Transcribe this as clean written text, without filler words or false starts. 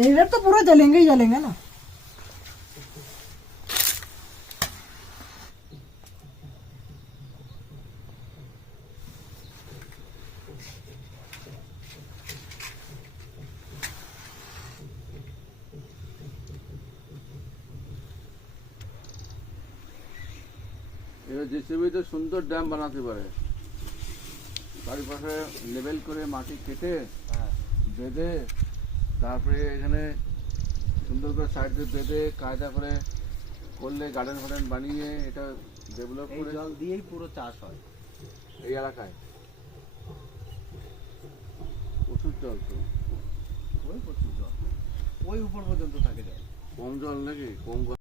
इधर तो पूरा जलेंगे ही जलेंगे ना। এবার জেসিবি তো সুন্দর ড্যাম বানাতে পারে, চারিপাশে লেভেল করে মাটি কেটে বেঁধে তারপরে এখানে সুন্দর করে সাইডে বেঁধে কায়দা করে করলে গার্ডেন ফার্ডেন বানিয়ে এটা ডেভেলপ করে জল দিয়েই পুরো চাষ হয় এই এলাকায়। প্রচুর জল তো, ওই প্রচুর জল, ওই উপর পর্যন্ত থাকে জল। কম জল নাকি? কম